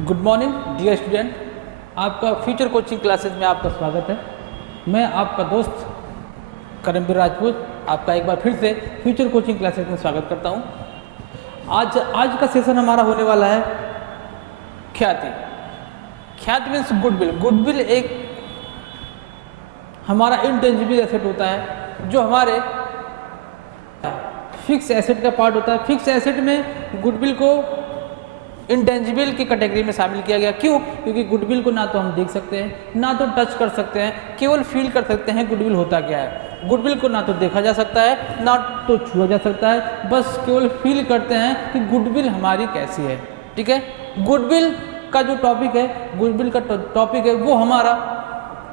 Good morning dear student, आपका future coaching classes में आपका स्वागत है। मैं आपका दोस्त करमवीर राजपूत आपका एक बार फिर से फ्यूचर कोचिंग क्लासेस में स्वागत करता हूं। आज का सेशन हमारा होने वाला है ख्याति। ख्याति मीन्स गुडविल। गुडविल एक हमारा इंटेंजिबल एसेट होता है जो हमारे फिक्स एसेट का पार्ट होता है। फिक्स एसेट में गुडविल को इंटेंजिबल की कैटेगरी में शामिल किया गया। क्यों? क्योंकि गुडविल को ना तो हम देख सकते हैं, ना तो टच कर सकते हैं, केवल फील कर सकते हैं गुडविल होता क्या है। गुडविल को ना तो देखा जा सकता है, ना तो छुआ जा सकता है, बस केवल फील करते हैं कि गुडविल हमारी कैसी है। ठीक है, गुडविल का जो टॉपिक है, गुडविल का टॉपिक है वो हमारा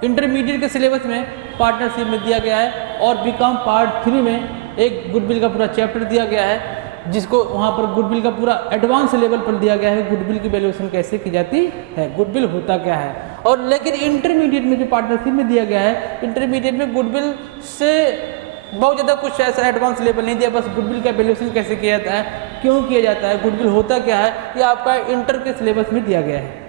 इंटरमीडिएट के सिलेबस में पार्टनरशिप में दिया गया है और बीकॉम पार्ट 3 में एक गुडविल का पूरा चैप्टर दिया गया है जिसको वहाँ पर गुडविल का पूरा एडवांस लेवल पर दिया गया है। गुडविल की वैल्यूएशन कैसे की जाती है, गुडविल होता क्या है। और लेकिन इंटरमीडिएट में जो पार्टनरशिप में दिया गया है, इंटरमीडिएट में गुडविल से बहुत ज़्यादा कुछ ऐसा एडवांस लेवल नहीं दिया, बस गुडविल का वैल्यूएशन कैसे किया जाता है, क्यों किया जाता है, गुडविल होता क्या है, ये आपका इंटर के सिलेबस में दिया गया है।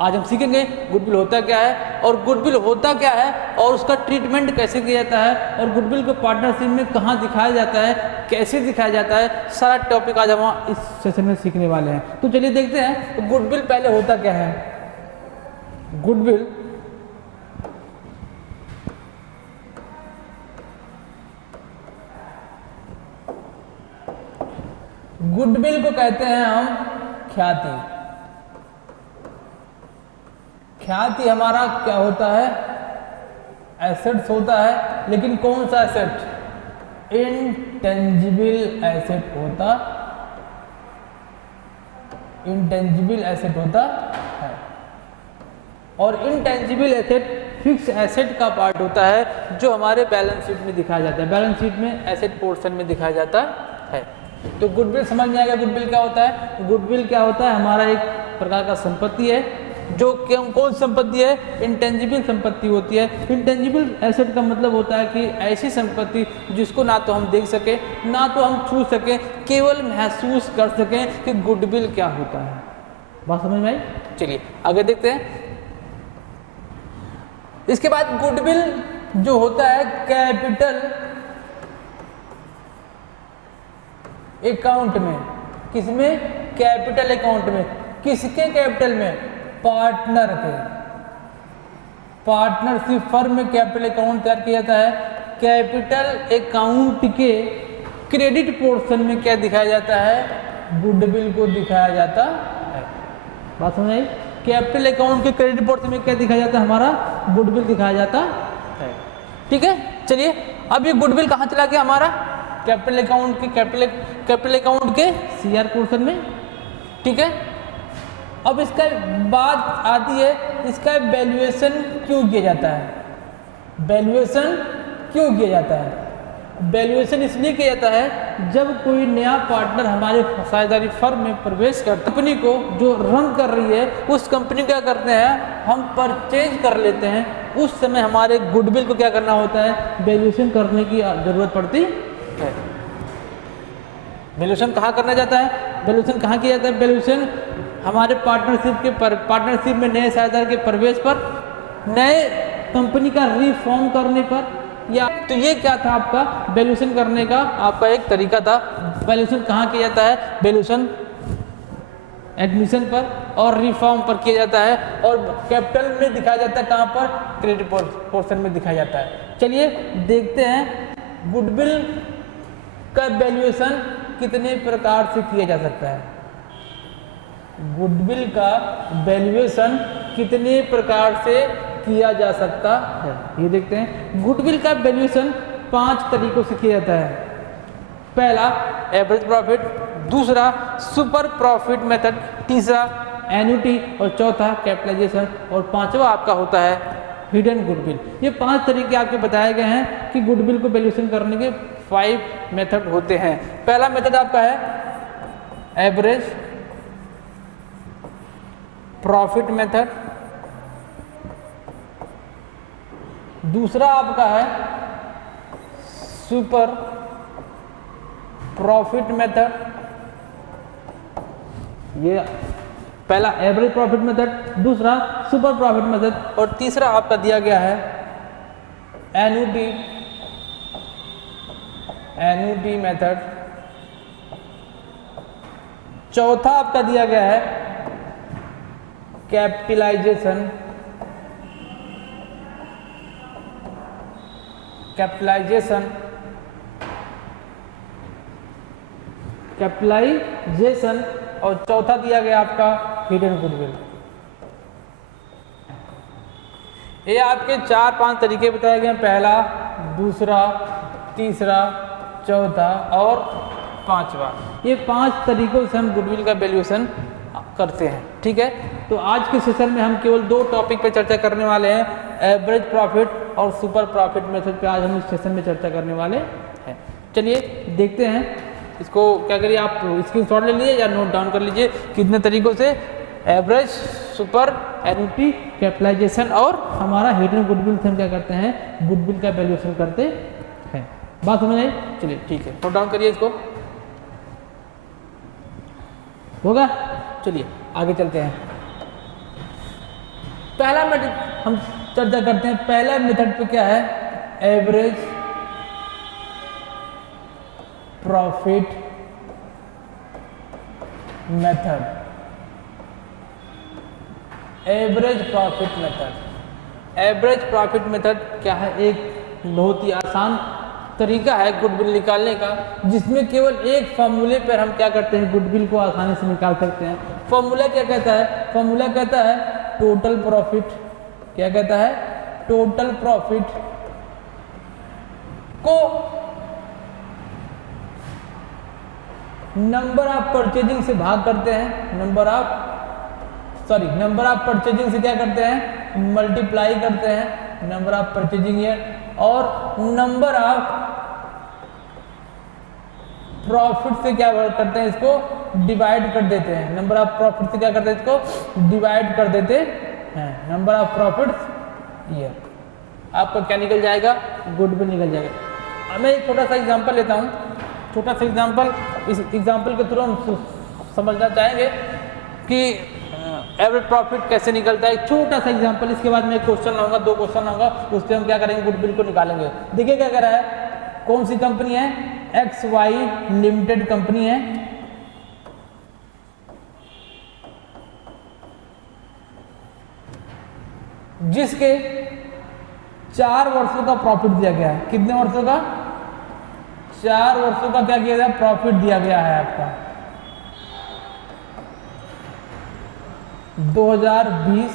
आज हम सीखेंगे गुडविल होता क्या है और गुडविल होता क्या है और उसका ट्रीटमेंट कैसे किया जाता है और गुडविल को पार्टनरशिप में कहाँ दिखाया जाता है, कैसे दिखाया जाता है, सारा टॉपिक आज हम इस सेशन में सीखने वाले हैं। तो चलिए देखते हैं तो गुडविल पहले होता क्या है। गुडविल गुडविल को कहते हैं हम ख्याति। ख्याति हमारा क्या होता है, एसेट्स होता है, लेकिन कौन सा एसेट, इंटेंजिबल एसेट होता, इंटेंजिबल एसेट होता है। और इंटेंजिबल एसेट फिक्स एसेट का पार्ट होता है जो हमारे बैलेंस शीट में दिखाया जाता है। बैलेंस शीट में एसेट पोर्शन में दिखाया जाता है। तो गुडविल समझ में आएगा। गुडविल क्या होता है? गुडविल क्या होता है, हमारा एक प्रकार का संपत्ति है जो कौन संपत्ति है, इंटेंजिबल संपत्ति होती है। इंटेंजिबल एसेट का मतलब होता है कि ऐसी संपत्ति जिसको ना तो हम देख सके, ना तो हम छू सके, केवल महसूस कर सकें कि गुडविल क्या होता है। बात समझ में आई? चलिए आगे देखते हैं। इसके बाद गुडविल जो होता है कैपिटल अकाउंट में, किसमें? कैपिटल अकाउंट में। किसके कैपिटल में? पार्टनर के। पार्टनरशिप फर्म में कैपिटल अकाउंट तैयार किया जाता है। कैपिटल अकाउंट के क्रेडिट पोर्शन में क्या दिखाया जाता है, गुडविल को दिखाया जाता है। बात समझ आई? कैपिटल अकाउंट के क्रेडिट पोर्शन में क्या दिखाया जाता है, हमारा गुडविल दिखाया जाता है। ठीक है, चलिए अब ये गुडविल कहाँ चला गया हमारा, कैपिटल अकाउंट के कैपिटल अकाउंट के सीआर पोर्शन में। ठीक है, अब इसका बात आती है, इसका वैल्यूएशन क्यों किया जाता है। वैल्यूएशन क्यों किया जाता है? वैल्यूएशन इसलिए किया जाता है जब कोई नया पार्टनर हमारे साझेदारी फर्म में प्रवेश कर, कंपनी को जो रन कर रही है उस कंपनी क्या करते हैं, हम परचेज कर लेते हैं। उस समय हमारे गुडविल को क्या करना होता है, वैल्यूएशन करने की जरूरत पड़ती है। वैल्यूएशन कहाँ करना जाता है, वैल्यूएशन कहाँ किया जाता है? वैल्यूएशन हमारे पार्टनरशिप में नए साझेदार के प्रवेश पर, नए कंपनी का रिफॉर्म करने पर, या तो ये क्या था आपका वैल्यूएशन करने का आपका एक तरीका था। वैल्यूएशन कहाँ किया जाता है? वैल्यूएशन एडमिशन पर और रिफॉर्म पर किया जाता है और कैपिटल में दिखाया जाता है, कहाँ पर? क्रेडिट पोर्शन में दिखाया जाता है। चलिए देखते हैं गुडविल का वैल्यूएशन कितने प्रकार से किया जा सकता है। गुडविल का वैल्यूएशन कितने प्रकार से किया जा सकता है, ये देखते हैं। गुडविल का वैल्यूएशन 5 तरीकों से किया जाता है। पहला एवरेज प्रॉफिट, दूसरा सुपर प्रॉफिट मेथड, तीसरा एन्युटी और चौथा कैपिटलाइजेशन और पांचवा आपका होता है हिडन गुडविल। ये 5 तरीके आपके बताए गए हैं कि गुडविल को वैल्यूएशन करने के 5 मेथड होते हैं। पहला मेथड आपका है एवरेज प्रॉफिट मेथड, दूसरा आपका है सुपर प्रॉफिट मेथड, ये पहला एवरेज प्रॉफिट मेथड, दूसरा सुपर प्रॉफिट मेथड और तीसरा आपका दिया गया है एन्युटी मेथड। चौथा आपका दिया गया है कैपिटलाइजेशन और चौथा दिया गया आपका हिडन गुडविल। ये आपके 4-5 तरीके बताए गए, पहला, दूसरा, तीसरा, चौथा और पांचवा। ये 5 तरीकों से हम गुडविल का वैल्यूएशन करते हैं। ठीक है, तो आज के सेशन में हम केवल 2 टॉपिक पे चर्चा करने वाले हैं, एवरेज प्रॉफिट और सुपर प्रॉफिट मेथड पे आज हम इस सेशन में चर्चा करने वाले हैं। चलिए देखते हैं इसको। क्या करिए, आप स्क्रीनशॉट ले लीजिए या नोट डाउन कर लीजिए कितने तरीकों से एवरेज, सुपर, एन्युटी, कैपिटलाइजेशन और हमारा हिडन गुडविल से हम क्या करते हैं, गुडविल का वैल्यूएशन करते हैं। बात समझ आई? चलिए ठीक है, नोट डाउन करिए इसको। होगा? चलिए आगे चलते हैं। पहला मेथड हम चर्चा करते हैं। पहला मेथड पे क्या है, average profit method. Average profit method क्या है, एक बहुत ही आसान तरीका है गुडविल निकालने का, जिसमें केवल एक फॉर्मूले पर हम क्या करते हैं, गुडविल को आसानी से निकाल सकते हैं। फॉर्मूला क्या कहता है, फॉर्मूला कहता है टोटल प्रॉफिट। क्या कहता है, टोटल प्रॉफिट को नंबर ऑफ परचेजिंग से भाग करते हैं, नंबर ऑफ परचेजिंग से क्या करते हैं, मल्टीप्लाई करते हैं, नंबर ऑफ परचेजिंग ईयर, और नंबर ऑफ प्रॉफिट से क्या करते हैं, इसको डिवाइड कर देते हैं। नंबर ऑफ प्रॉफिट से क्या करते हैं, इसको डिवाइड कर देते हैं, नंबर ऑफ प्रॉफिट ईयर। आपका क्या निकल जाएगा, गुडविल निकल जाएगा। मैं एक छोटा सा एग्जांपल लेता हूँ, छोटा सा एग्जांपल। इस एग्जांपल के थ्रू हम समझना चाहेंगे कि एवरेज प्रॉफिट कैसे निकलता है। छोटा सा एग्जांपल, इसके बाद मैं एक क्वेश्चन लाऊंगा, 2 क्वेश्चन लाऊंगा, उससे हम क्या करेंगे, गुडविल को निकालेंगे। देखिए क्या कह रहा है, कौन सी कंपनी है, XY लिमिटेड कंपनी है, जिसके 4 वर्षों का प्रॉफिट दिया गया है। कितने वर्षों का, 4 वर्षों का क्या किया गया, प्रॉफिट दिया गया है आपका। 2020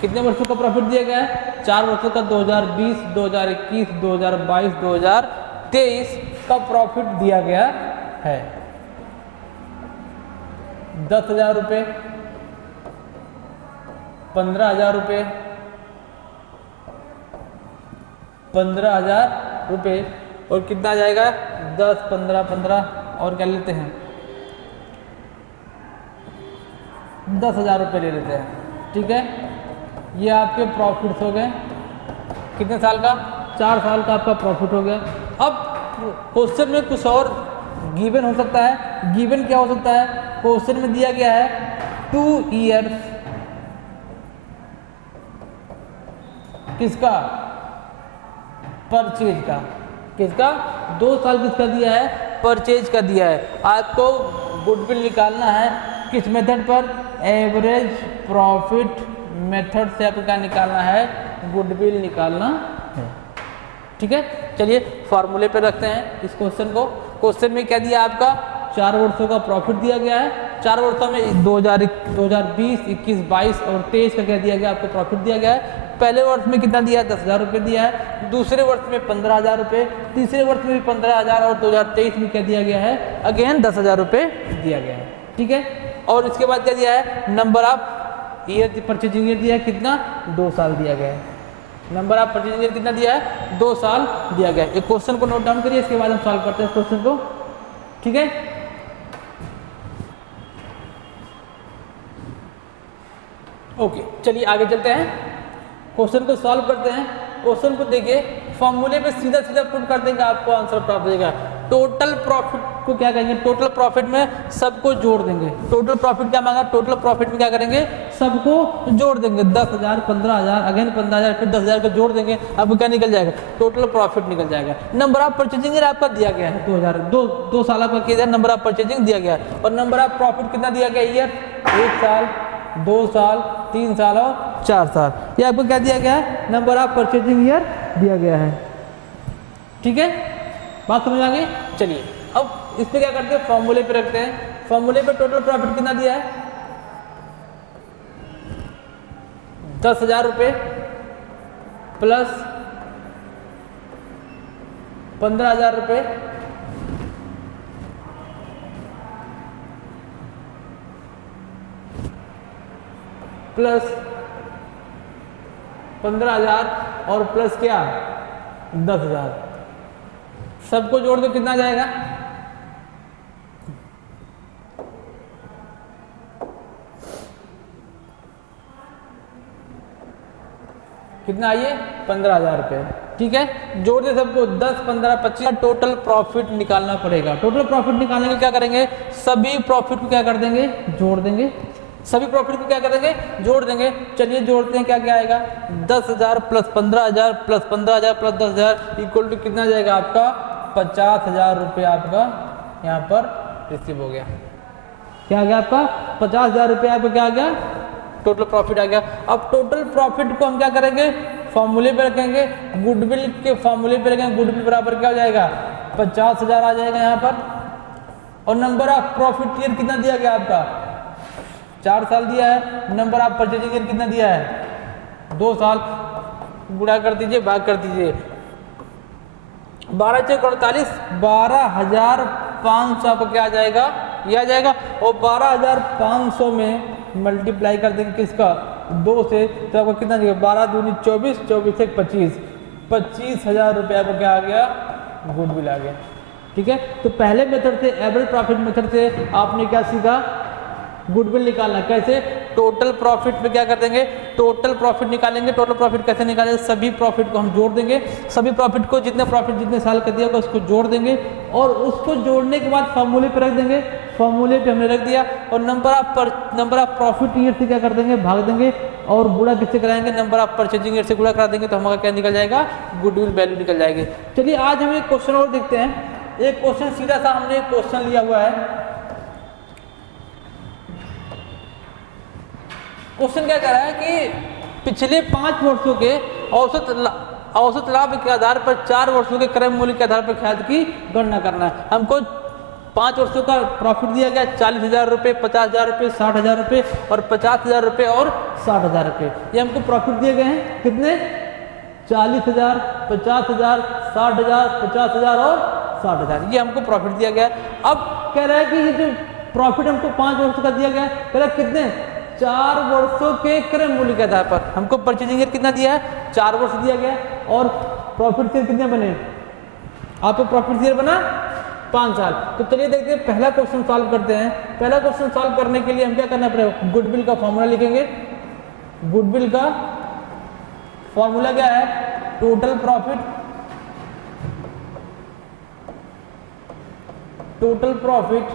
कितने वर्षों का प्रॉफिट दिया गया है, 4 वर्षों का। 2020, 2021, 2022, 2023 का प्रॉफिट दिया गया है 10,000 रुपये, 15,000 रुपये, 15,000 रुपये, और कितना आ जाएगा, 10, 15, 15 और क्या लेते हैं, 10,000 रुपये ले लेते हैं। ठीक है, ये आपके प्रॉफिट्स हो गए। कितने साल का, 4 साल का आपका प्रॉफिट हो गया। अब क्वेश्चन में कुछ और गिवन हो सकता है। गिवन क्या हो सकता है, क्वेश्चन में दिया गया है 2 ईयर्स किसका, परचेज का। किसका, 2 साल किसका दिया है, परचेज का दिया है। आपको गुडविल निकालना है किस मेथड पर, एवरेज प्रॉफिट मेथड से आपको क्या निकालना है, गुडविल निकालना है। ठीक है, चलिए फॉर्मूले पे रखते हैं इस क्वेश्चन को। क्वेश्चन में क्या दिया आपका, 4 वर्षों का प्रॉफिट दिया गया है। 4 वर्षों में 2020, 21, 22 और 23 का क्या दिया गया, आपको प्रॉफिट दिया गया है। पहले वर्ष में कितना दिया है, 10,000 रुपये दिया है। दूसरे वर्ष में 15,000 रुपये, तीसरे वर्ष में भी 15,000 और 2023 में क्या दिया गया है, अगेन 10,000 रुपये दिया गया है। ठीक है, और इसके बाद क्या दिया है, number of year purchasing year दिया है, कितना, 2 साल दिया गया है। नंबर ऑफ परचेजिंग ईयर कितना दिया है, 2 साल दिया गया है। एक क्वेश्चन को नोट डाउन करिए, इसके बाद हम सॉल्व करते हैं क्वेश्चन को। ठीक है, ओके, चलिए आगे चलते हैं, क्वेश्चन को सॉल्व करते हैं। क्वेश्चन को देखिए, फॉर्मूले पे सीधा सीधा पुट कर देंगे, आपको आंसर प्राप्त हो जाएगा। टोटल प्रॉफिट को क्या कहेंगे, टोटल प्रॉफिट में सबको जोड़ देंगे। टोटल प्रॉफिट क्या मांगा, टोटल प्रॉफिट में क्या करेंगे, सबको जोड़ देंगे। 10,000, 15,000, अगेन 15,000, फिर 10,000 को जोड़ देंगे, आपको क्या निकल जाएगा, टोटल प्रॉफिट निकल जाएगा। नंबर ऑफ परचेजिंग आपका दिया गया है 2000, 2 साल का किया जाए, नंबर ऑफ परचेजिंग दिया गया है। और नंबर ऑफ प्रॉफिट कितना दिया गया, ईयर 1 साल, 2 साल, 3 साल और 4 साल। ये आपको क्या दिया गया है, नंबर ऑफ परचेजिंग ईयर दिया गया है। ठीक है, बात समझ आ गई। चलिए अब इस पे क्या करते हैं, फॉर्मूले पे रखते हैं। फॉर्मूले पे टोटल प्रॉफिट कितना दिया है, 10,000 रुपये प्लस 15,000 रुपये प्लस 15,000 और प्लस क्या 10,000, सबको जोड़ दो कितना जाएगा, कितना आइए 15,000 रुपये। ठीक है, जोड़ दे सबको, 10, 15, 25 टोटल प्रॉफिट निकालना पड़ेगा। टोटल प्रॉफिट निकालने के क्या करेंगे, सभी प्रॉफिट को क्या कर देंगे, जोड़ देंगे। सभी प्रॉफिट को क्या कर देंगे, जोड़ देंगे। चलिए जोड़ते हैं, क्या क्या आएगा, 10,000 plus 15,000 plus 15,000 plus 10,000 equal to कितना जाएगा आपका 50,000 रुपये आपका यहाँ पर रिसीव हो गया। क्या आ गया आपका 50,000 रुपये आपका क्या आ गया, टोटल प्रॉफिट आ गया। अब टोटल प्रॉफिट को हम क्या करेंगे, फॉर्मूले पे रखेंगे, गुडविल के फॉर्मूले पे रखेंगे। गुडविल बराबर क्या हो जाएगा, 50,000 आ जाएगा यहाँ पर। और नंबर ऑफ प्रॉफिट ईयर कितना दिया गया आपका, 4 साल दिया है। नंबर ऑफ परचेजिंग ईयर कितना दिया है, 2 साल। गुणा कर दीजिए, भाग कर दीजिए, 12 × 48, 12,500 आपको क्या आ जाएगा, यह आ जाएगा। और 12,500 में मल्टीप्लाई कर देंगे किसका, 2 से, तो आपको कितना देगा, 12 दूनी 24, 24 से 25, 25,000 रुपये आपको क्या आ गया, गुडविल आ गया। ठीक है, तो पहले मेथड से, एवरेज प्रॉफिट मेथड से आपने क्या सीखा, गुडविल निकालना। कैसे, टोटल प्रॉफिट पे क्या कर देंगे, टोटल प्रॉफिट निकालेंगे। टोटल प्रॉफिट कैसे निकालेंगे, सभी प्रॉफिट को हम जोड़ देंगे। सभी प्रॉफिट को, जितने प्रॉफिट जितने साल का दिया होगा उसको जोड़ देंगे, और उसको जोड़ने के बाद फॉर्मूले पे रख देंगे। फॉर्मूले पे हमने रख दिया, और नंबर ऑफ प्रॉफिट ईयर से क्या कर देंगे, भाग देंगे, और गुणा किससे कराएंगे, नंबर ऑफ परचेजिंग ईयर से गुणा करा देंगे, तो हमारा क्या निकल जाएगा, गुडविल वैल्यू निकल जाएगी। चलिए आज हम एक क्वेश्चन और देखते हैं। एक क्वेश्चन सीधा सा हमने एक क्वेश्चन लिया हुआ है। क्वेश्चन क्या कह रहा है कि पिछले 5 वर्षों के औसत लाभ के आधार पर 4 वर्षों के क्रय मूल्य के आधार पर ख्याति की गणना करना है। हमको 5 वर्षों का प्रॉफिट दिया गया, 40,000 रुपये, 50,000 रुपये, 60,000 रुपये और 50,000 रुपये और 60,000 रुपये। ये हमको प्रॉफिट दिए गए हैं, कितने, 40,000, 50,000, 60,000, 50,000 और 60,000, ये हमको प्रॉफिट दिया गया। अब कह रहा है कि ये जो प्रॉफिट हमको 5 वर्षों का दिया गया, कह रहा है कितने, 4 वर्षों के क्रय मूल्य के आधार पर। हमको परचेजिंग ईयर कितना दिया है, 4 वर्ष दिया गया, और प्रॉफिट ईयर कितने बने, आपको प्रॉफिट ईयर बना 5 साल। तो चलिए देखते हैं, पहला क्वेश्चन सॉल्व करते हैं। पहला क्वेश्चन सॉल्व करने के लिए हम क्या करना पड़ेगा, गुडविल का फॉर्मूला लिखेंगे। गुडविल का फॉर्मूला क्या है, टोटल प्रॉफिट, टोटल प्रॉफिट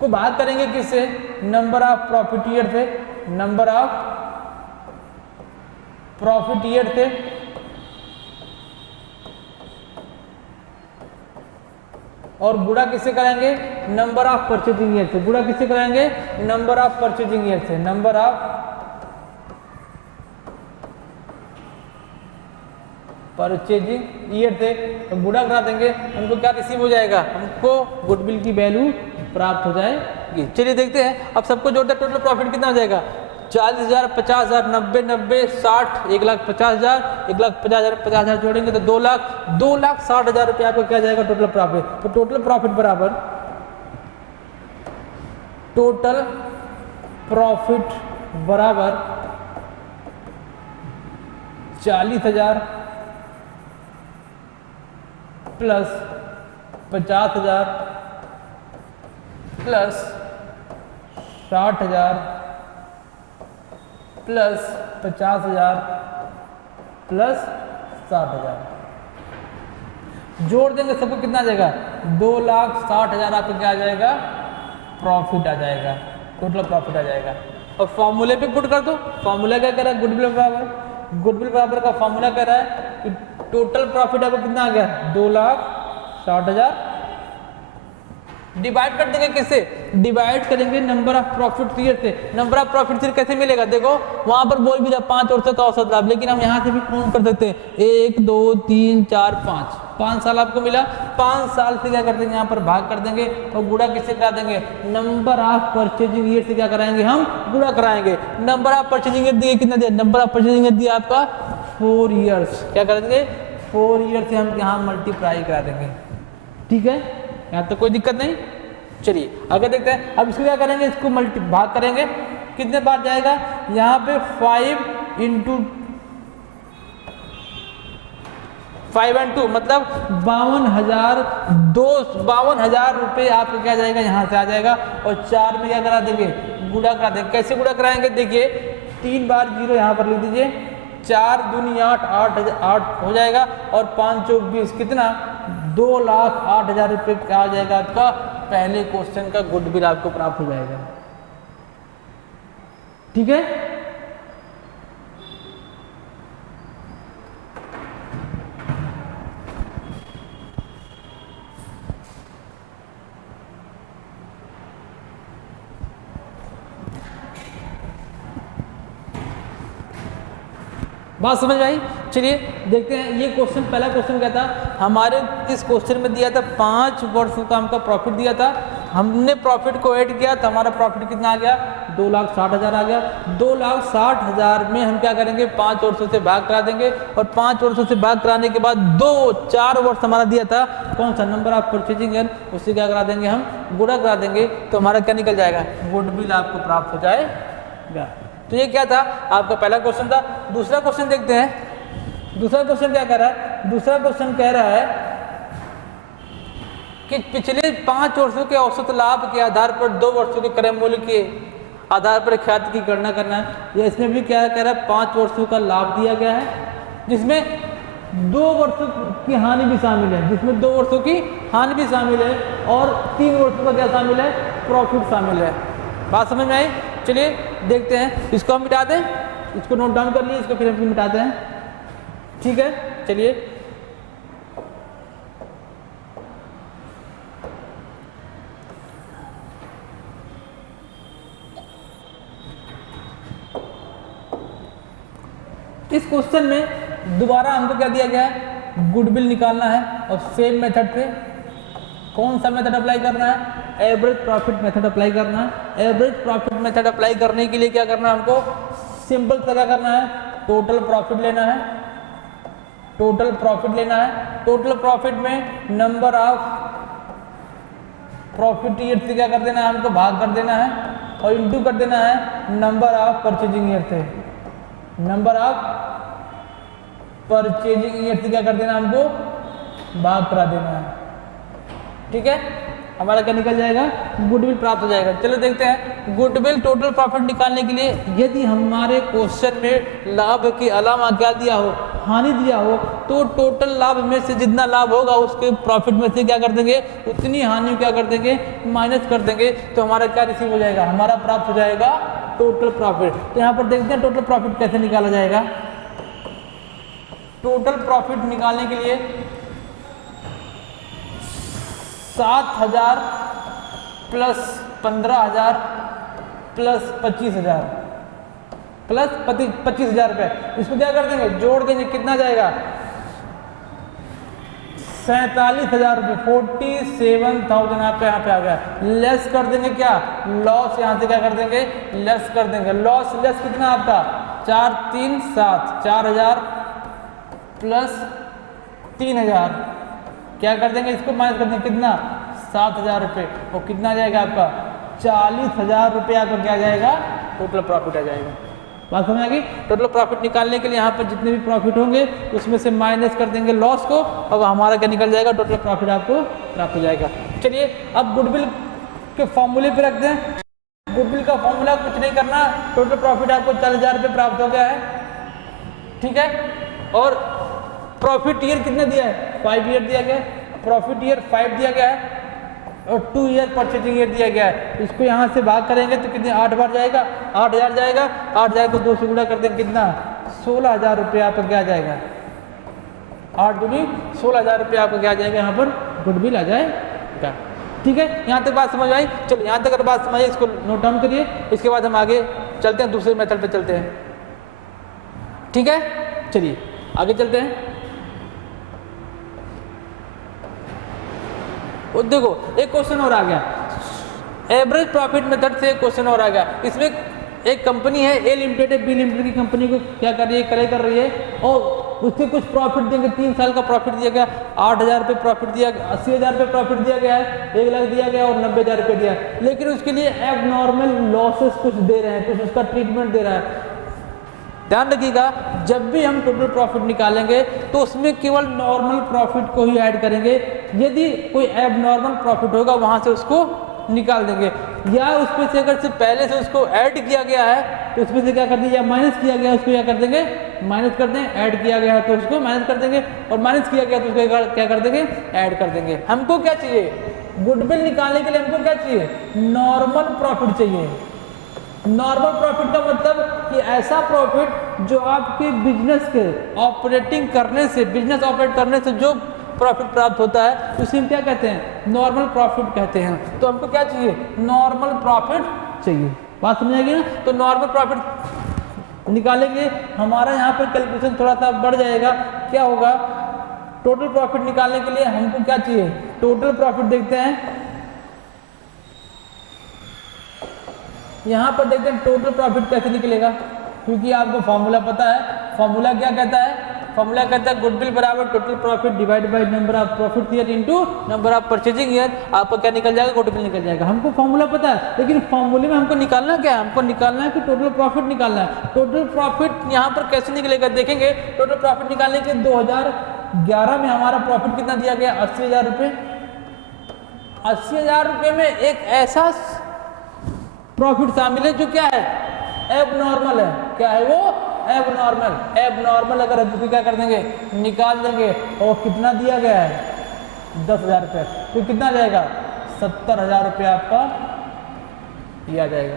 को भाग करेंगे किससे, नंबर ऑफ प्रॉफिट ईयर से, नंबर ऑफ प्रॉफिट ईयर से, और गुणा किससे कराएंगे, नंबर ऑफ परचेजिंग ईयर से। गुणा किससे कराएंगे, नंबर ऑफ परचेजिंग ईयर से, नंबर ऑफ परचेजिंग ईयर से। तो गुणा करा देंगे, हमको क्या रिसीव हो जाएगा, हमको गुडविल की वैल्यू प्राप्त हो जाएगी। चलिए देखते हैं, अब सबको जोड़ते हैं, टोटल प्रॉफिट कितना हो जाएगा, 40,000, 50,000, 90, 90, 60, 1,50,000, 1,50,000, 50,000 जोड़ेंगे तो 2,60,000 रुपये आपको क्या जाएगा, टोटल प्रॉफिट। तो टोटल प्रॉफिट बराबर, टोटल प्रॉफिट बराबर 40,000 प्लस 50,000 प्लस 60,000 प्लस 50,000 प्लस 60,000। जोड़ देंगे सबको कितना आ जाएगा 2,60,000 आपका क्या आ जाएगा प्रॉफिट आ जाएगा, टोटल प्रॉफिट आ जाएगा। और फॉर्मूले पे पुट कर दो, फॉर्मूला क्या कह रहा है गुडविल बराबर, गुडविल बराबर का फॉर्मूला कह रहा है कि टोटल प्रॉफिट आपको कितना आ गया 2,60,000, डिवाइड कर देंगे किससे, डिवाइड करेंगे नंबर ऑफ प्रॉफिट ईयर से। नंबर ऑफ प्रॉफिट ईयर कैसे मिलेगा, देखो वहां पर बोल भी रहा 5 वर्षों का औसत लाभ, लेकिन हम यहाँ से भी काउंट कर सकते हैं 1 2 3 4 5 साल आपको मिला, 5 साल से क्या कर देंगे यहाँ पर भाग कर देंगे और गुणा किससे करा देंगे, नंबर ऑफ परचेजिंग ईयर से क्या कराएंगे हम गुणा कराएंगे। नंबर ऑफ परचेजिंग ईयर दिए कितना दिया, नंबर ऑफ परचेजिंग ईयर दिया आपका 4 ईयर्स, क्या करेंगे 4 ईयर से हम यहाँ मल्टीप्लाई करा देंगे। ठीक है, यहाँ तो कोई दिक्कत नहीं। चलिए आगे देखते हैं, अब इसको क्या करेंगे, इसको भाग करेंगे, कितने बार जाएगा यहाँ पे 5 इंटू 5 and 2 मतलब 52,000 रुपये आपको क्या जाएगा यहाँ से आ जाएगा। और 4 में क्या करा देंगे गुणा करा देंगे, कैसे गुणा कराएंगे देखिए 3 बार 0 यहाँ पर लिख दीजिए, 4 दूनी 8 8 हो जाएगा और 5 चौक 20 कितना 2,08,000 रुपये क्या आ जाएगा आपका, पहले क्वेश्चन का गुडविल आपको प्राप्त हो जाएगा। ठीक है, बात समझ में आई। चलिए देखते हैं, ये क्वेश्चन पहला क्वेश्चन क्या था हमारे, इस क्वेश्चन में दिया था 5 वर्षों का हमका प्रॉफिट दिया था, हमने प्रॉफिट को ऐड किया तो हमारा प्रॉफिट कितना आ गया 2,60,000 आ गया। 2,60,000 में हम क्या करेंगे 5 वर्षों से भाग करा देंगे और 5 वर्षों से भाग कराने के बाद 4 वर्ष हमारा दिया था कौन सा नंबर ऑफ परचेजिंग ईयर, उससे क्या करा देंगे हम गुणा करा देंगे तो हमारा क्या निकल जाएगा गुडविल आपको प्राप्त हो जाएगा। तो ये क्या था आपका पहला क्वेश्चन था। दूसरा क्वेश्चन देखते हैं, दूसरा क्वेश्चन क्या कह रहा है, दूसरा क्वेश्चन कह रहा है कि पिछले 5 वर्षों के औसत लाभ के आधार पर 2 वर्षों के क्रय मूल्य के आधार पर ख्याति की गणना करना है। या इसमें भी क्या कह रहा है 5 वर्षों का लाभ दिया गया है जिसमें 2 वर्षों की हानि भी शामिल है, जिसमें 2 वर्षों की हानि भी शामिल है और 3 वर्षों का क्या शामिल है प्रॉफिट शामिल है। बात समझ में आई। चलिए देखते हैं, इसको हम मिटा दें, इसको नोट डाउन कर लिए, इसको फिर हम मिटाते हैं। ठीक है, चलिए इस क्वेश्चन में दोबारा हमको क्या दिया गया है गुडविल निकालना है और सेम मेथड पे कौन सा मेथड अप्लाई करना है, एवरेज प्रॉफिट मेथड अप्लाई करना है। एवरेज प्रॉफिट मेथड अप्लाई करने के लिए क्या करना है हमको, सिंपल सा क्या करना है टोटल प्रॉफिट लेना है, टोटल प्रॉफिट लेना है। टोटल प्रॉफिट में नंबर ऑफ प्रॉफिट ईयर से क्या कर देना है हमको भाग कर देना है और इंटू कर देना है नंबर ऑफ परचेजिंग ईयर से, नंबर ऑफ परचेजिंग ईयर से क्या कर देना हमको भाग करा देना है। ठीक है, हमारा क्या निकल जाएगा गुडविल प्राप्त हो जाएगा। चलो देखते हैं गुडविल टोटल प्रॉफिट निकालने के लिए यदि हमारे क्वेश्चन में लाभ के अलावा क्या दिया हो हानि दिया हो तो टोटल लाभ में से जितना लाभ होगा उसके प्रॉफिट में से क्या कर देंगे उतनी हानि क्या कर देंगे माइनस कर देंगे, तो हमारा क्या रिसीव हो जाएगा हमारा प्राप्त हो जाएगा टोटल प्रॉफिट। तो यहाँ पर देखते हैं टोटल प्रॉफिट कैसे निकाला जाएगा। टोटल प्रॉफिट निकालने के लिए 7,000 प्लस 15,000 प्लस 25,000 प्लस 25,000 रुपये, इसको क्या कर देंगे जोड़ देंगे, कितना जाएगा 47,000 रुपये, 47,000 यहाँ पे आ गया। लेस कर देंगे क्या लॉस, यहाँ से क्या कर देंगे लेस कर देंगे, लॉस लेस कितना आपका 4 3 7 4,000 प्लस 3,000 क्या कर देंगे इसको माइनस कर देंगे कितना 7,000 रुपये और कितना जाएगा आपका 40,000 रुपये आपका क्या जाएगा टोटल प्रॉफिट आ जाएगा। बात समझ आ गई। टोटल प्रॉफिट निकालने के लिए यहाँ पर जितने भी प्रॉफिट होंगे उसमें से माइनस कर देंगे लॉस को और हमारा क्या निकल जाएगा टोटल प्रॉफिट आपको प्राप्त हो जाएगा। चलिए अब गुडविल के फॉर्मूले पे रखते हैं। गुडविल का फॉर्मूला कुछ नहीं करना, टोटल प्रॉफिट आपको 40,000 रुपये प्राप्त हो गया है। ठीक है, और प्रॉफिट ईयर कितना दिया है 5 ईयर दिया गया है, प्रॉफिट ईयर 5 दिया गया है और 2 ईयर परचेजिंग ईयर दिया गया है। इसको यहाँ से भाग करेंगे तो कितने 8 बार जाएगा, 8000 जाएगा, 8 जाएगा तो 2 से गुणा कर देंगे कितना 16,000 रुपये आपका क्या जाएगा, 8 दूनी 16,000 रुपये आपका क्या जाएगा, यहाँ पर गुडविल आ जाएगा। ठीक है, यहाँ तक बात समझ आई। चलो यहाँ तक अगर बात समझ आई इसको नोट डाउन करिए, इसके बाद हम आगे चलते हैं, दूसरे मेथड पे चलते हैं। ठीक है, चलिए आगे चलते हैं। और देखो एक क्वेश्चन और आ गया, एवरेज प्रॉफिट मेथड से एक क्वेश्चन और आ गया। इसमें एक कंपनी है ए लिमिटेड है, बी लिमिटेड की कंपनी को क्या कर रही है, करे कर रही है और उससे कुछ प्रॉफिट देंगे। 3 साल का प्रॉफिट दिया गया, 8,000 रुपये प्रॉफिट दिया गया, 80,000 रुपये प्रॉफिट दिया गया है, 1 लाख दिया गया और 90,000 रुपये दिया, लेकिन उसके लिए एबनॉर्मल लॉसेस कुछ दे रहे हैं, कुछ उसका ट्रीटमेंट दे रहा है। ध्यान रखिएगा, जब भी हम टोटल प्रॉफिट निकालेंगे तो उसमें केवल नॉर्मल प्रॉफिट को ही ऐड करेंगे। यदि कोई एबनॉर्मल प्रॉफिट होगा वहां से उसको निकाल देंगे, या उसमें से अगर से पहले से उसको ऐड किया गया है तो उसमें से क्या कर देंगे, या माइनस किया गया है उसको क्या कर देंगे, माइनस कर दें। ऐड किया गया है तो उसको माइनस कर देंगे और माइनस किया गया तो उसको क्या कर देंगे, ऐड कर देंगे। हमको क्या चाहिए, गुडविल निकालने के लिए हमको क्या चाहिए, नॉर्मल प्रॉफिट चाहिए। नॉर्मल प्रॉफिट का मतलब कि ऐसा प्रॉफिट जो आपके बिजनेस के ऑपरेटिंग करने से, बिजनेस ऑपरेट करने से जो प्रॉफिट प्राप्त होता है उसे हम क्या कहते हैं, नॉर्मल प्रॉफिट कहते हैं। तो हमको क्या चाहिए, नॉर्मल प्रॉफिट चाहिए। बात समझ आएगी ना। तो नॉर्मल प्रॉफिट निकालेंगे, हमारा यहाँ पर कैलकुलेशन थोड़ा सा बढ़ जाएगा। क्या होगा, टोटल प्रॉफिट निकालने के लिए हमको क्या चाहिए, टोटल प्रॉफिट देखते हैं। यहाँ पर देखते हैं टोटल प्रॉफिट कैसे निकलेगा, क्योंकि आपको फॉर्मूला पता है। फॉर्मूला क्या कहता है, फॉर्मूला कहता है गुडविल बराबर total profit divide by number of profit year into number of purchasing year. आपका क्या निकल जाएगा, गुडविल निकल जाएगा। हमको फॉर्मूला पता है, लेकिन फॉर्मूले में हमको निकालना क्या है, हमको निकालना है कि टोटल प्रॉफिट निकालना है। टोटल प्रॉफिट यहाँ पर कैसे निकलेगा, देखेंगे। टोटल प्रॉफिट निकालने के 2011 में हमारा प्रॉफिट कितना दिया गया, 80,000 रुपये। 80,000 रुपये में एक ऐसा प्रॉफिट शामिल है जो क्या है, एबनॉर्मल है। क्या है वो, एबनॉर्मल। एबनॉर्मल अगर हम क्या कर देंगे, निकाल देंगे। और कितना दिया गया है, 10,000 रुपये, तो कितना जाएगा, 70,000 रुपये आपका ये आ जाएगा।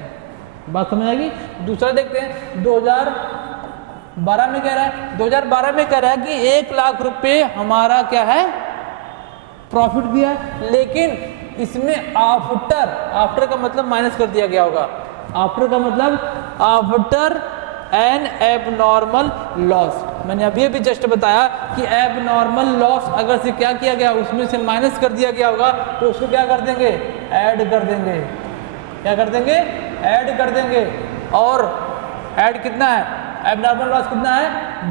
बात समझ आएगी। दूसरा देखते हैं, 2012 में कह रहा है, 2012 में कह रहा है कि 1 लाख रुपये हमारा क्या है, प्रॉफिट दिया है, लेकिन इसमें आफ्टर का मतलब माइनस कर दिया गया होगा। आफ्टर का मतलब आफ्टर एन एबनॉर्मल लॉस। मैंने अभी जस्ट बताया कि एबनॉर्मल लॉस अगर से क्या किया गया, उसमें से माइनस कर दिया गया होगा, तो उसको क्या कर देंगे, ऐड कर देंगे। क्या कर देंगे, ऐड कर देंगे। और ऐड कितना है, एबनॉर्मल लॉस कितना है,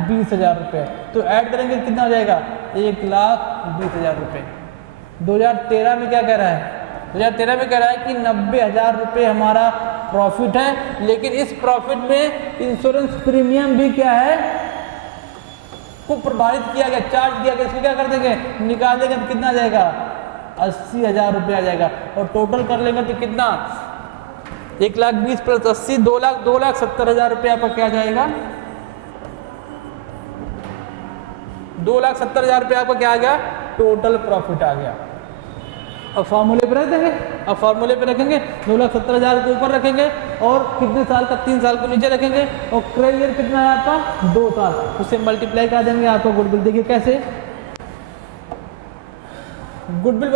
20,000 रुपये। तो ऐड करेंगे कितना हो जाएगा, 1,20,000 रुपये। 2013 में क्या कह रहा है, 2013 में कह रहा है कि 90,000 रुपये हमारा प्रॉफिट है, लेकिन इस प्रॉफिट में इंश्योरेंस प्रीमियम भी क्या है, को प्रभावित किया गया, चार्ज किया गया। इसको क्या कर देंगे, निकाल देंगे तो कितना जाएगा, 80,000 रुपये आ जाएगा। और टोटल कर लेंगे तो कितना, 1,20,000 प्लस 80, 2,70,000 रुपये आपका क्या जाएगा, 2,70,000 रुपये आपका क्या आ गया, टोटल प्रॉफिट आ गया। अब फॉर्मूले पे रख देंगे, अब फॉर्मूले पे रखेंगे, 2,70,000 को ऊपर रखेंगे और कितने साल तक, 3 साल को नीचे रखेंगे। और क्रय ईयर कितना है आपका, 2 साल, उससे मल्टीप्लाई कर देंगे आपको गुडविल। देखिए कैसे, गुडविल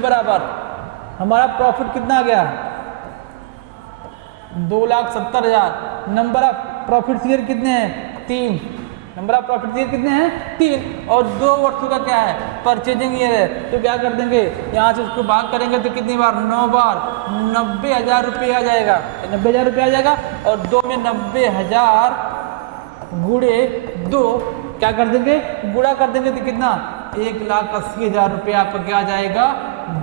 बराबर हमारा प्रॉफिट कितना आ गया, 2,70,000। नंबर ऑफ प्रॉफिट ईयर कितने हैं, 3। नंबर ऑफ प्रॉफिट ईयर कितने हैं, 3। और 2 वर्षों का क्या है, परचेजिंग ईयर है। तो क्या कर देंगे, यहाँ से उसको भाग करेंगे तो कितनी बार, 9 बार, 90,000 रुपये आ जाएगा। 90,000 रुपये आ जाएगा। और 2 में 90,000 गुणे 2 क्या कर देंगे, गुणा कर देंगे तो कितना, 1,80,000 रुपये आपका क्या आ जाएगा,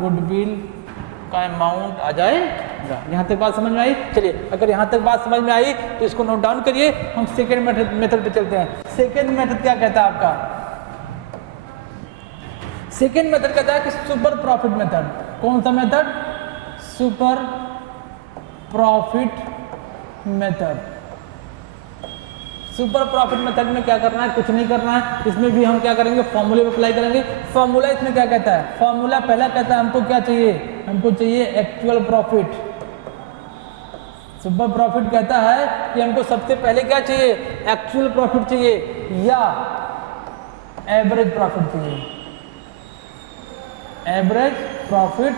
गुडविल का अमाउंट आ जाएगा। यहाँ तक बात समझ में आई। चलिए, अगर यहाँ तक बात समझ में आई तो इसको नोट डाउन करिए। हम सेकेंड मेथड पे चलते हैं। सेकेंड मेथड क्या कहता है आपका, सेकेंड मेथड कहता है कि सुपर प्रॉफिट मेथड। कौन सा method, super profit method. Super profit method में क्या करना है, कुछ नहीं करना है। इसमें भी हम क्या करेंगे, फॉर्मूले पे अप्लाई करेंगे। फॉर्मूला इसमें क्या कहता है, फॉर्मूला पहला कहता है हमको क्या चाहिए, हमको चाहिए एक्चुअल प्रॉफिट। सुपर प्रॉफिट कहता है कि हमको सबसे पहले क्या चाहिए, एक्चुअल प्रॉफिट चाहिए या एवरेज प्रॉफिट चाहिए, एवरेज प्रॉफिट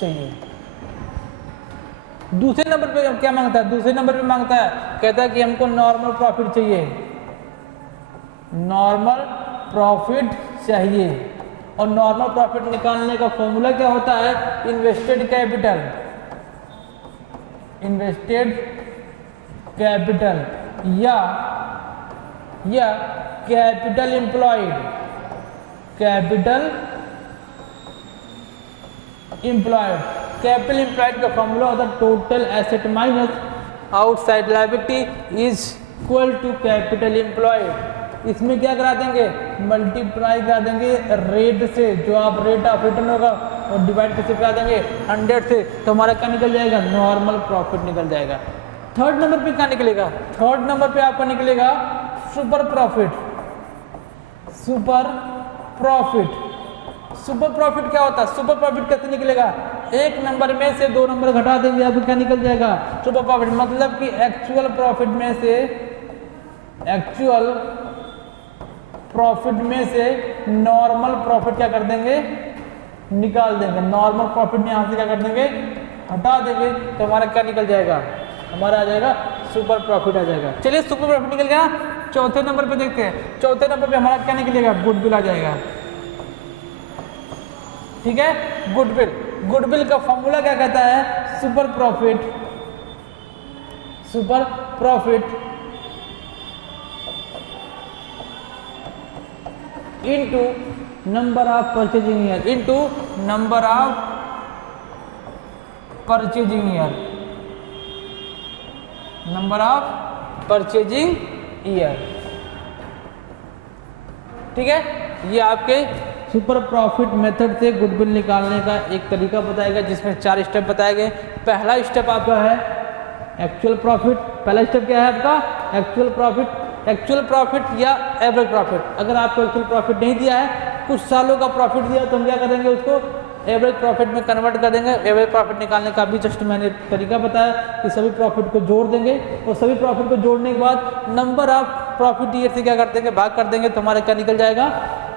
चाहिए। दूसरे नंबर पे क्या मांगता है, दूसरे नंबर पे मांगता है, कहता है कि हमको नॉर्मल प्रॉफिट चाहिए, नॉर्मल प्रॉफिट चाहिए। और नॉर्मल प्रॉफिट निकालने का फॉर्मूला क्या होता है, इन्वेस्टेड कैपिटल, इन्वेस्टेड कैपिटल या capital employed, capital employed. Capital employed का फॉर्मूला होता है total asset minus outside liability is equal to capital employed. इसमें क्या करा देंगे, मल्टीप्लाई करा देंगे रेट से, जो आप रेट ऑफ रिटर्न होगा और डिवाइड कैसे करा देंगे 100 से, तो हमारा क्या निकल जाएगा, नॉर्मल प्रॉफिट निकल जाएगा। थर्ड नंबर पे क्या निकलेगा, थर्ड नंबर पे आपका निकलेगा super profit. Super profit, super profit क्या होता है, सुपर प्रॉफिट कैसे निकलेगा, एक नंबर में से 2 नंबर घटा देंगे, आपको क्या निकल जाएगा, सुपर प्रॉफिट। मतलब कि एक्चुअल प्रॉफिट में से, एक्चुअल प्रॉफिट में से नॉर्मल प्रॉफिट क्या कर देंगे, निकाल देंगे। नॉर्मल प्रॉफिट यहाँ से क्या कर देंगे, हटा देंगे, तो हमारा क्या निकल जाएगा, हमारा आ जाएगा सुपर प्रॉफिट आ जाएगा। चलिए सुपर प्रॉफिट निकल गया। चौथे नंबर पे देखते हैं, चौथे नंबर पे हमारा क्या निकलेगा, गुडविल आ जाएगा। ठीक है, गुडविल, गुडविल का फॉर्मूला क्या कहता है, super profit, super profit into number of purchasing year, into number of purchasing year, number of purchasing year. ठीक है, ये आपके सुपर प्रॉफिट मेथड से गुडविल निकालने का एक तरीका बताएगा, जिसमें 4 स्टेप बताए गए। पहला स्टेप आपका है एक्चुअल प्रॉफिट। पहला स्टेप क्या है आपका, एक्चुअल प्रॉफिट। एक्चुअल प्रॉफिट या एवरेज प्रॉफिट। अगर आपको एक्चुअल प्रॉफिट नहीं दिया है, कुछ सालों का प्रॉफिट दिया, तो हम क्या करेंगे, उसको एवरेज प्रॉफिट में कन्वर्ट कर देंगे। एवरेज प्रॉफिट निकालने का भी जस्ट मैंने तरीका बताया कि सभी प्रॉफिट को जोड़ देंगे, और सभी प्रॉफिट को जोड़ने के बाद नंबर ऑफ प्रॉफिट ईयर से क्या कर देंगे, भाग कर देंगे, तो हमारा क्या निकल जाएगा,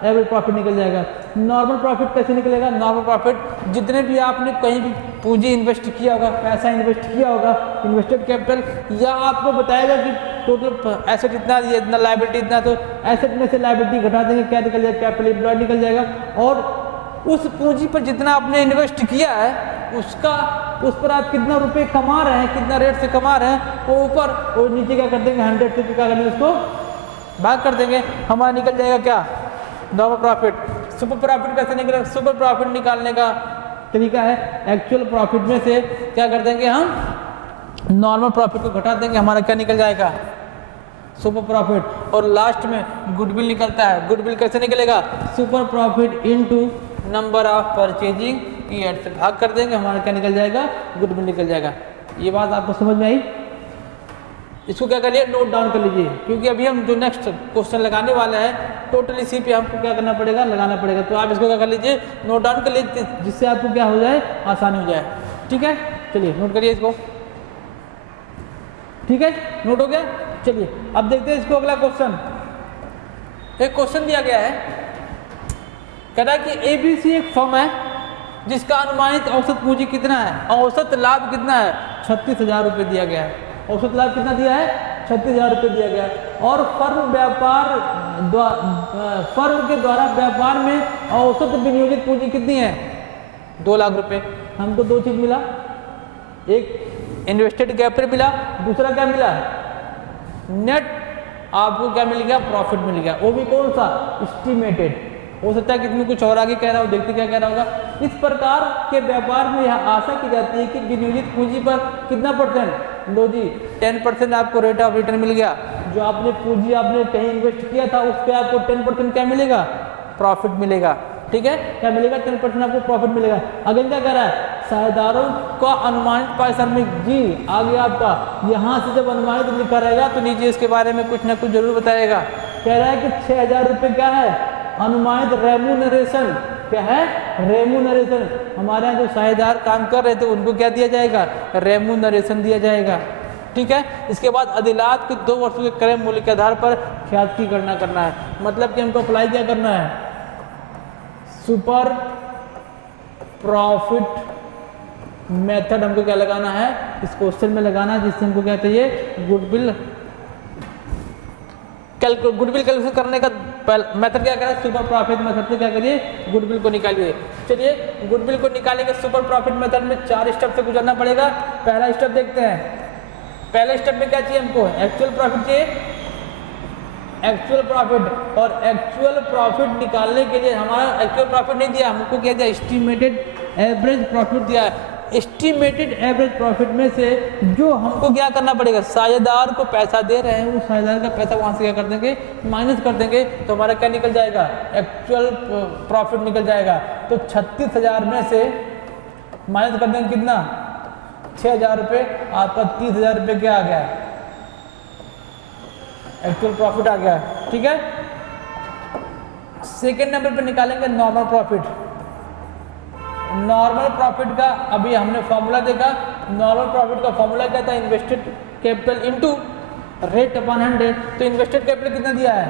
एवरेज प्रॉफिट निकल जाएगा। नॉर्मल प्रॉफिट कैसे निकलेगा, नॉर्मल प्रॉफिट जितने भी आपने कहीं भी पूंजी इन्वेस्ट किया होगा, पैसा इन्वेस्ट किया होगा, इन्वेस्टेड कैपिटल, या आपको बताएगा कि टोटल एसेट इतना, ये इतना, लायबिलिटी इतना, तो एसेट में से लायबिलिटी घटा देंगे, क्या निकल जाएगा, कैपिटल एम्प्लॉयड निकल जाएगा। और उस पूंजी पर जितना आपने इन्वेस्ट किया है, उसका, उस पर आप कितना रुपए कमा रहे हैं, कितना रेट से कमा रहे हैं, वो ऊपर और नीचे क्या कर देंगे, 100 से क्या करेंगे, उसको भाग कर देंगे, हमारा निकल जाएगा क्या, नॉर्मल प्रॉफिट। सुपर प्रॉफिट कैसे निकलेगा, सुपर प्रॉफिट निकालने का तरीका है एक्चुअल प्रॉफिट में से क्या कर देंगे, हम नॉर्मल प्रॉफिट को घटा देंगे, हमारा क्या निकल जाएगा, सुपर प्रॉफिट। और लास्ट में गुडविल निकलता है। गुडविल कैसे निकलेगा, super profit into number of purchasing year से भाग कर देंगे, हमारा क्या निकल जाएगा, गुडविल निकल जाएगा। ये बात आपको समझ में आई। इसको क्या करिए, नोट डाउन कर लीजिए, क्योंकि अभी हम जो नेक्स्ट क्वेश्चन लगाने वाले हैं टोटल इसी पे हमको क्या करना पड़ेगा, लगाना पड़ेगा। तो आप इसको क्या कर लीजिए, नोट डाउन कर लीजिए, जिससे आपको क्या हो जाए, आसानी हो जाए। ठीक है, चलिए नोट करिए इसको। ठीक है, नोट हो गया। चलिए अब देखते हैं इसको अगला क्वेश्चन। एक क्वेश्चन दिया गया है, कह रहा है कि एबीसी एक फर्म है जिसका अनुमानित औसत पूंजी कितना है, औसत लाभ कितना है, 36,000 रुपये दिया गया है। औसत लाभ कितना दिया है, 36,000 रुपये दिया गया। और फर्म के द्वारा व्यापार में औसत विनियोजित पूंजी कितनी है, 2 लाख रुपये। हमको 2 चीज़ मिला, एक इन्वेस्टेड कैपिटल मिला, दूसरा क्या मिला, नेट आपको क्या मिल गया, प्रॉफिट मिल गया। वो भी कौन सा, एस्टिमेटेड। हो सकता है कि इसमें कुछ और आगे कह रहा हो, देखते क्या कह रहा होगा। इस प्रकार के व्यापार में यह आशा की जाती है कि विनियोजित पूंजी पर कितना परसेंट, लो जी 10% आपको रेट ऑफ रिटर्न मिल गया। जो आपने पूंजी आपने कहीं इन्वेस्ट किया था, उस पर आपको 10% क्या मिलेगा, प्रॉफिट मिलेगा। ठीक है, क्या मिलेगा 10% आपको प्रॉफिट मिलेगा। अगेन क्या कह रहा है, साझेदारों का अनुमानित पारिश्रमिक जी आ गया आपका। यहाँ से जब अनुमानित लिखा रहेगा तो नीचे इसके बारे में कुछ ना कुछ जरूर बताएगा। कह रहा है कि 6,000 रुपये क्या है अनुमानित रेम्यूनरेशन, क्या है रेम्यूनरेशन। हमारे यहाँ जो साझेदार काम कर रहे थे उनको क्या दिया जाएगा, रेम्यूनरेशन दिया जाएगा। ठीक है, इसके बाद अधिलात के 2 वर्षों के क्रय मूल्य के आधार पर ख्यात की गणना करना है। मतलब कि हमको अप्लाई क्या करना है, सुपर प्रॉफिट मेथड हमको क्या लगाना है, इस क्वेश्चन में लगाना है, जिससे हमको क्या चाहिए, गुडविल कैलकुलेशन करने का मेथड क्या करें, सुपर प्रॉफिट मेथड से क्या करिए, गुडविल को निकालिए। चलिए गुडविल को निकालेंगे सुपर प्रॉफिट मेथड में 4 स्टेप से गुजरना पड़ेगा। पहला स्टेप देखते हैं। पहले स्टेप में क्या चाहिए हमको, एक्चुअल प्रॉफिट चाहिए, एक्चुअल प्रॉफिट। और एक्चुअल प्रॉफिट निकालने के लिए हमारा एक्चुअल प्रॉफिट नहीं दिया, हमको क्या दिया, एस्टिमेटेड एवरेज प्रॉफिट दिया है। एस्टिमेटेड एवरेज प्रॉफिट में से जो हमको क्या करना पड़ेगा, साझेदार को पैसा दे रहे हैं, वो साझेदार का पैसा वहाँ से क्या कर देंगे, माइनस कर देंगे, तो हमारा क्या निकल जाएगा, एक्चुअल प्रॉफिट निकल जाएगा। तो 36,000 में से माइनस कर देंगे कितना, 6,000 रुपये, आपका 30,000 रुपये क्या आ गया, एक्चुअल प्रॉफिट आ गया। ठीक है, सेकेंड नंबर पे निकालेंगे नॉर्मल प्रॉफिट। नॉर्मल प्रॉफिट का अभी हमने फॉर्मूला देखा। नॉर्मल प्रॉफिट का फॉर्मूला क्या था, invested capital into rate upon 100। तो इन्वेस्टेड कैपिटल कितना दिया है,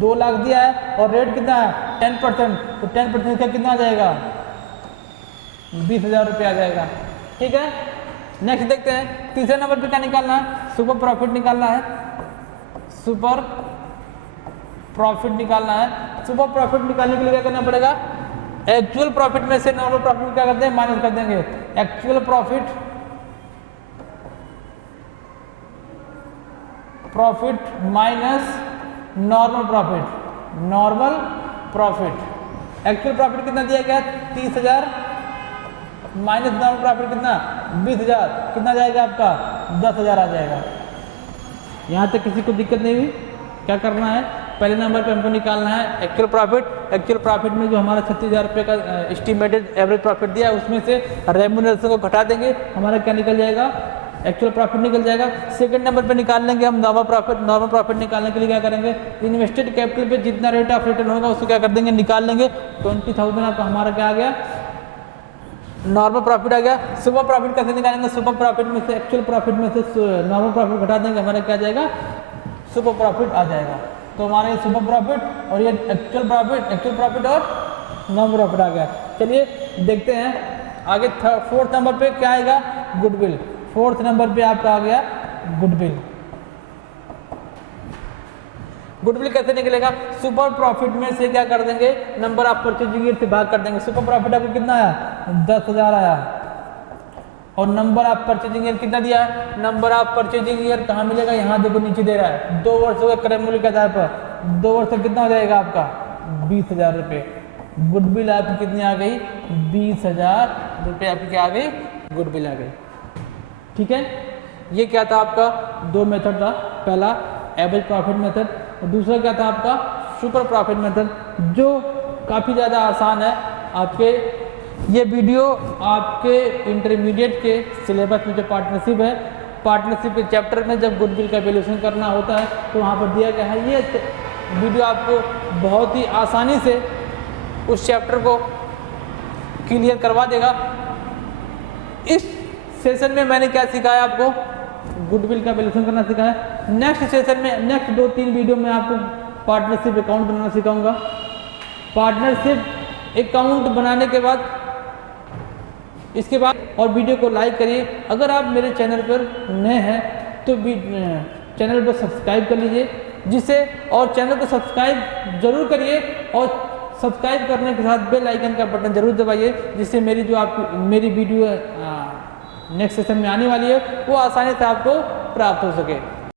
2 लाख दिया है, और रेट कितना है 10%, तो 10% का कितना आ जाएगा, 20,000 रुपये आ जाएगा। ठीक है, नेक्स्ट देखते हैं। तीसरे नंबर पे क्या निकालना है, सुपर प्रॉफिट निकालना है। सुपर प्रॉफिट निकालना है। सुपर प्रॉफिट निकालने के लिए क्या करना पड़ेगा, एक्चुअल प्रॉफिट में से नॉर्मल प्रॉफिट क्या करते हैं, माइनस कर देंगे। Actual profit minus normal profit, normal profit. Actual profit कितना दिया गया, 30,000 माइनस नॉर्मल प्रॉफिट कितना, 20,000, कितना जाएगा आपका, 10,000 आ जाएगा। यहाँ तक किसी को दिक्कत नहीं हुई। क्या करना है, पहले नंबर पे हमको निकालना है एक्चुअल प्रॉफिट। एक्चुअल प्रॉफिट में जो हमारा 36,000 रुपये का एस्टिमेटेड एवरेज प्रॉफिट दिया है, उसमें से रेम्यूनरेशन को घटा देंगे, हमारा क्या निकल जाएगा, एक्चुअल प्रॉफिट निकल जाएगा। सेकंड नंबर पे निकाल लेंगे हम नॉर्मल प्रॉफिट। नॉर्मल प्रॉफिट निकालने के लिए क्या करेंगे, इन्वेस्टेड कैपिटल पे जितना रेट ऑफ रिटर्न होगा उसको क्या कर देंगे, निकाल लेंगे। 20,000 आपका हमारा क्या आ गया, नॉर्मल प्रॉफिट आ गया। सुपर प्रॉफिट कैसे निकालेंगे, सुपर प्रॉफिट में से एक्चुअल प्रॉफिट में से नॉर्मल प्रॉफिट घटा देंगे, हमारा क्या आ जाएगा, सुपर प्रॉफिट आ जाएगा। तो हमारे सुपर प्रॉफिट और ये एक्चुअल प्रॉफिट और नॉर्मल प्रॉफिट आ गया। चलिए देखते हैं आगे। फोर्थ नंबर पे क्या आएगा, गुडविल। फोर्थ नंबर पे आपका आ गया गुडविल। गुडविल कैसे निकलेगा, सुपर प्रॉफिट में से क्या कर देंगे, नंबर ऑफ परचेजिंग ईयर से भाग कर देंगे। सुपर प्रॉफिट आपको कितना आया, 10,000 आया, और नंबर ऑफ परचेजिंग ईयर कितना दिया है, नंबर ऑफ परचेजिंग ईयर कहाँ मिलेगा, यहाँ देखो नीचे दे रहा है, 2 वर्षों के क्रय मूल्य के आधार पर 2 वर्ष कितना हो जाएगा आपका, 20,000 रुपये। गुडविल आपकी कितनी आ गई, 20,000 रुपये आपकी क्या आ गई, गुडविल आ गई। ठीक है, ये क्या था आपका, 2 मेथड था। पहला एवरेज प्रॉफिट मेथड, और दूसरा क्या था आपका सुपर प्रॉफिट मेथड, जो काफ़ी ज़्यादा आसान है। आपके ये वीडियो आपके इंटरमीडिएट के सिलेबस में जो पार्टनरशिप है, पार्टनरशिप के चैप्टर में जब गुडविल का वैल्यूएशन करना होता है तो वहाँ पर दिया गया है। ये वीडियो आपको बहुत ही आसानी से उस चैप्टर को क्लियर करवा देगा। इस सेशन में मैंने क्या सिखाया आपको, गुडविल का वैल्यूएशन करना सिखाया। नेक्स्ट सेशन में, नेक्स्ट 2-3 वीडियो में आपको पार्टनरशिप अकाउंट बनाना सिखाऊंगा। पार्टनरशिप अकाउंट बनाने के बाद, इसके बाद और वीडियो को लाइक करिए। अगर आप मेरे चैनल पर नए हैं तो चैनल को सब्सक्राइब कर लीजिए, जिससे, और चैनल को सब्सक्राइब जरूर करिए, और सब्सक्राइब करने के साथ बेल आइकन का बटन जरूर दबाइए, जिससे मेरी वीडियो नेक्स्ट सेशन में आने वाली है वो आसानी से आपको प्राप्त हो सके।